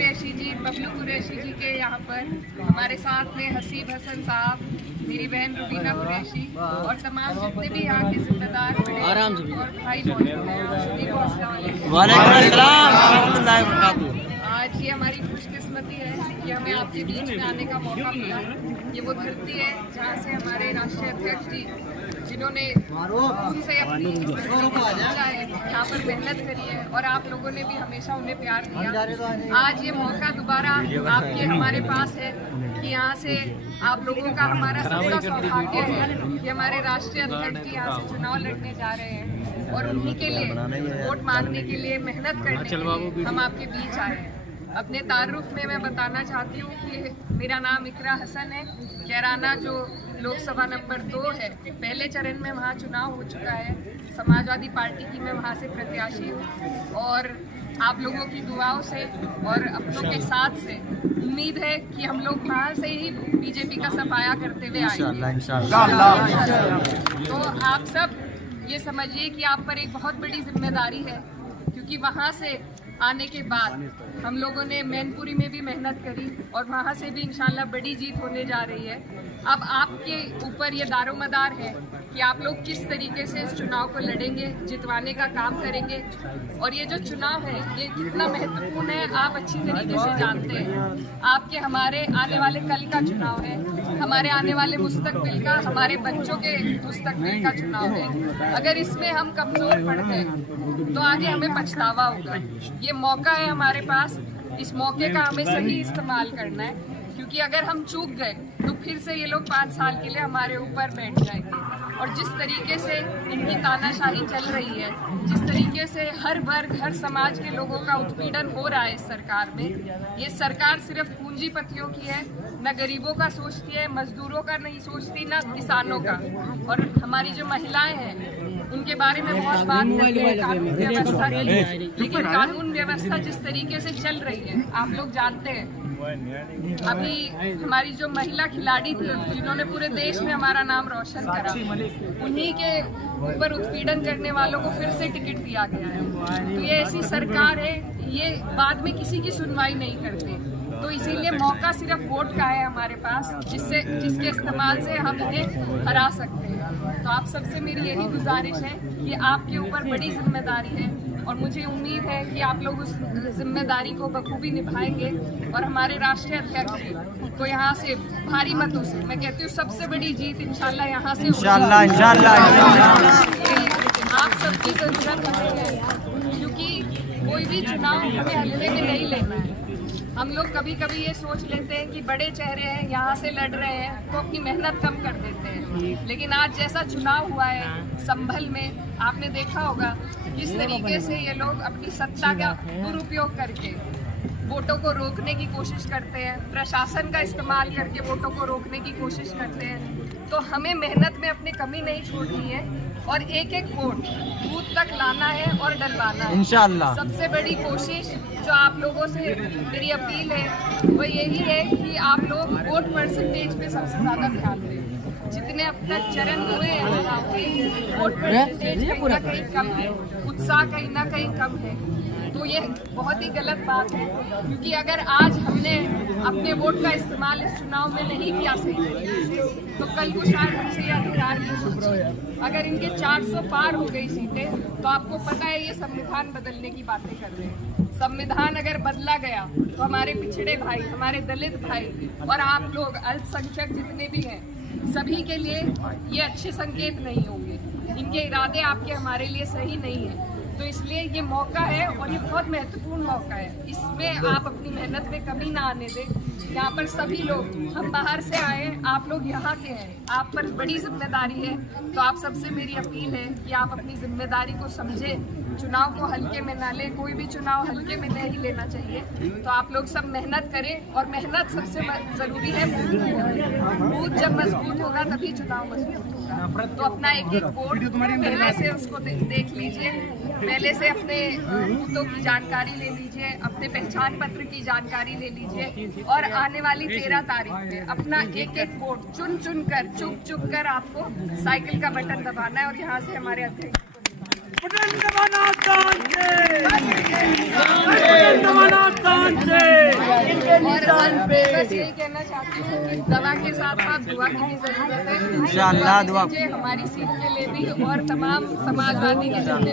कुरैशी जी, बबलू कुरैशी जी के यहाँ पर हमारे साथ में हसीब हसन साहब, मेरी बहन रुबीना कुरैशी और तमाम जितने भी यहाँ के जिम्मेदार आराम से और भाई मौजूद हैं। आप सभी को अस्सलाम वालेकुम अस्सलाम रहमतुल्लाहि व बरकातहू। आज ये हमारी खुशकिस्मती है कि हमें आपके बीच में आने का मौका मिला। ये वो धरती है जहाँ से हमारे राष्ट्रीय अध्यक्ष जी, जिन्होंने उनसे अपनी यहाँ पर मेहनत करी है और आप लोगों ने भी हमेशा उन्हें प्यार दिया। आज ये मौका दोबारा आपके हमारे पास है कि यहाँ से आप लोगों का हमारा सबका सौभाग्य है कि हमारे राष्ट्रीय अध्यक्ष जी यहाँ से चुनाव लड़ने जा रहे हैं और उन्हीं के लिए वोट मांगने के लिए, मेहनत करने के लिए हम आपके बीच आए हैं। अपने तारुफ में मैं बताना चाहती हूँ कि मेरा नाम इकरा हसन है। कैराना जो लोकसभा नंबर 2 है, पहले चरण में वहाँ चुनाव हो चुका है। समाजवादी पार्टी की मैं वहाँ से प्रत्याशी हूँ और आप लोगों की दुआओं से और अपनों के साथ से उम्मीद है कि हम लोग वहाँ से ही बीजेपी का सफाया करते हुए आएंगे इंशाअल्लाह। तो आप सब ये समझिए कि आप पर एक बहुत बड़ी जिम्मेदारी है, क्योंकि वहाँ से आने के बाद हम लोगों ने मैनपुरी में भी मेहनत करी और वहाँ से भी इंशाल्लाह बड़ी जीत होने जा रही है। अब आपके ऊपर ये दारोमदार है कि आप लोग किस तरीके से इस चुनाव को लड़ेंगे, जितवाने का काम करेंगे। और ये जो चुनाव है ये कितना महत्वपूर्ण है आप अच्छी तरीके से जानते हैं। आपके हमारे आने वाले कल का चुनाव है, हमारे आने वाले मुस्तकबिल का, हमारे बच्चों के मुस्तकबिल का चुनाव है। अगर इसमें हम कमज़ोर पड़ गए तो आगे हमें पछतावा होगा। ये मौका है हमारे पास, इस मौके का हमें सही इस्तेमाल करना है, क्योंकि अगर हम चूक गए तो फिर से ये लोग 5 साल के लिए हमारे ऊपर बैठ जाएंगे। और जिस तरीके से इनकी तानाशाही चल रही है, जिस तरीके से हर वर्ग, हर समाज के लोगों का उत्पीड़न हो रहा है इस सरकार में, ये सरकार सिर्फ पूंजीपतियों की है, न गरीबों का सोचती है, मजदूरों का नहीं सोचती, न किसानों का। और हमारी जो महिलाएं हैं उनके बारे में बहुत बात करते हैं कानून व्यवस्था की, लेकिन कानून व्यवस्था जिस तरीके से चल रही है आप लोग जानते हैं। अभी हमारी जो महिला खिलाड़ी थी जिन्होंने पूरे देश में हमारा नाम रोशन करा, उन्हीं के ऊपर उत्पीड़न करने वालों को फिर से टिकट दिया गया है। तो ये ऐसी सरकार है, ये बाद में किसी की सुनवाई नहीं करते। तो इसीलिए मौका सिर्फ वोट का है हमारे पास, जिसके इस्तेमाल से हम इन्हें हरा सकते हैं। तो आप सबसे मेरी यही गुजारिश है कि आपके ऊपर बड़ी जिम्मेदारी है और मुझे उम्मीद है कि आप लोग उस जिम्मेदारी को बखूबी निभाएंगे और हमारे राष्ट्रीय अध्यक्ष को यहाँ से भारी मतों से, मैं कहती हूँ सबसे बड़ी जीत इंशाल्लाह यहाँ से आप सबकी जरूरत है, क्योंकि कोई भी चुनाव हमें हल्के में नहीं लेना है। हम लोग कभी कभी ये सोच लेते हैं कि बड़े चेहरे हैं यहाँ से लड़ रहे हैं तो अपनी मेहनत कम कर देते हैं, लेकिन आज जैसा चुनाव हुआ है संभल में, आपने देखा होगा किस तरीके से ये लोग अपनी सत्ता का दुरुपयोग करके वोटों को रोकने की कोशिश करते हैं, प्रशासन का इस्तेमाल करके वोटों को रोकने की कोशिश करते हैं। तो हमें मेहनत में अपनी कमी नहीं छोड़नी है और एक एक वोट बूथ तक लाना है और डलवाना है इंशाअल्लाह। सबसे बड़ी कोशिश जो आप लोगों से मेरी अपील है वो यही है कि आप लोग वोट परसेंटेज पे सबसे ज़्यादा ध्यान दें। जितने अब तक चरण हुए हैं वोट परसेंटेज कहीं ना कहीं कम है, उत्साह कहीं ना कहीं कम है। तो ये बहुत ही गलत बात है, क्योंकि अगर आज हमने अपने वोट का इस्तेमाल इस चुनाव में नहीं किया सही तो कल को शायद हमसे ये अधिकार नहीं। अगर इनके 400 पार हो गई सीटें तो आपको पता है ये संविधान बदलने की बातें कर रहे हैं। संविधान अगर बदला गया तो हमारे पिछड़े भाई, हमारे दलित भाई और आप लोग अल्पसंख्यक जितने भी हैं सभी के लिए ये अच्छे संकेत नहीं होंगे। इनके इरादे आपके हमारे लिए सही नहीं है। तो इसलिए ये मौका है और ये बहुत महत्वपूर्ण मौका है, इसमें आप अपनी मेहनत में कमी ना आने दें। यहाँ पर सभी लोग, हम बाहर से आए, आप लोग यहाँ के हैं, आप पर बड़ी जिम्मेदारी है। तो आप सबसे मेरी अपील है कि आप अपनी जिम्मेदारी को समझें, चुनाव को हल्के में ना लें। कोई भी चुनाव हल्के में नहीं लेना चाहिए। तो आप लोग सब मेहनत करें और मेहनत सबसे ज़रूरी है। बूथ जब मजबूत होगा तभी चुनाव मजबूत होगा। तो अपना एक एक वोट पहले से उसको देख लीजिए, पहले से अपने बूथों की जानकारी ले लीजिए, अपने पहचान पत्र की जानकारी ले लीजिए और आने वाली 13 तारीख में अपना एक एक वोट चुन चुन कर, चुप चुप कर आपको साइकिल का बटन दबाना है और यहाँ से हमारे अध्यक्ष बटन दबाना बस यही कहना चाहती हूँ कि दवा के साथ साथ दुआ की भी जरूरत है। इंशाअल्लाह दुआ। हमारी सीट के लिए भी और तमाम समाजवादी के जितने